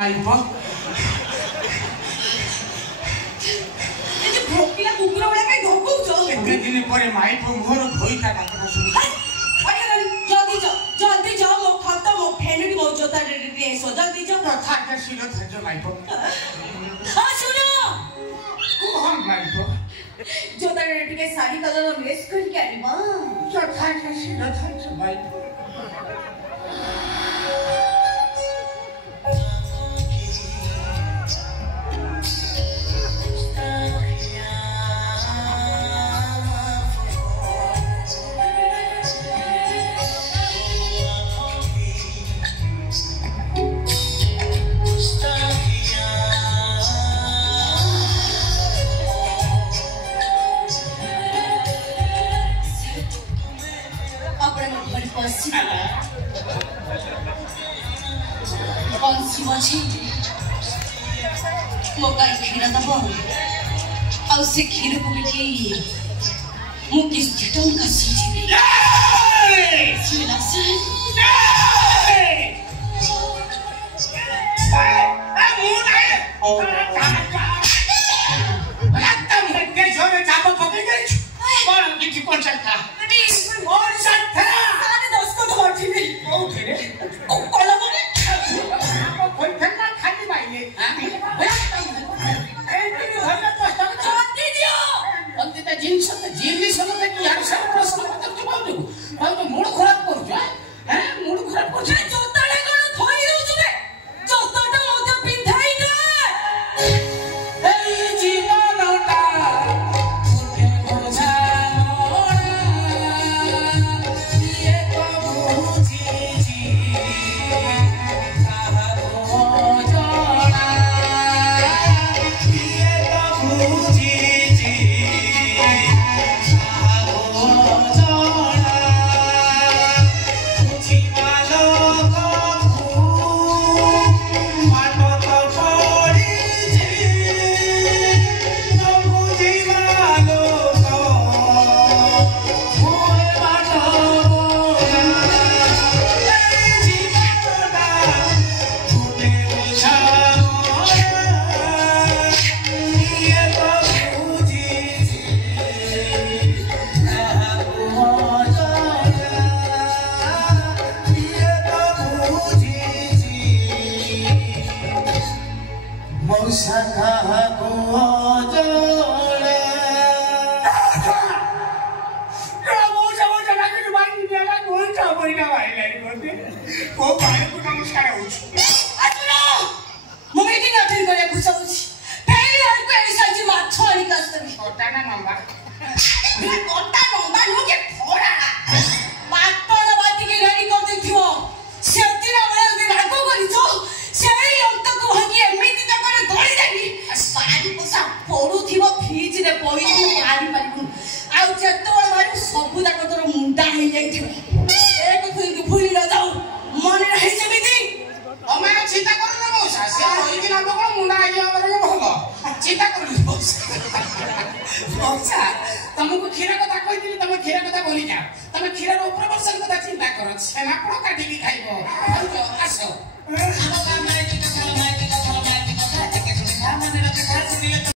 माइपो ये भोकिला कुकुर वाला काई धोकुछो एते दिन परे माइपो मोर खोइता डाकना सुनि अरे जल्दी जाओ मो खाता मो फेनडी मो जोता रे सो जल्दी जाओ कथा के सिलो थजो माइपो हां सुनो कोन माइपो जोता रे के सारी कलर मिक्स करके आइबा कथा के सिलो थजो माइपो मोबाइल खीरा दबो और से खीर को बेटी मुकिस ठटन का सीजी सिला सन तुमको खीरा कथा कहि तुम खीरा कथा बोली जा तुम खीरा ऊपर वर्षन कथा चिंता करो छेना पड़ काटी खाइबो आसो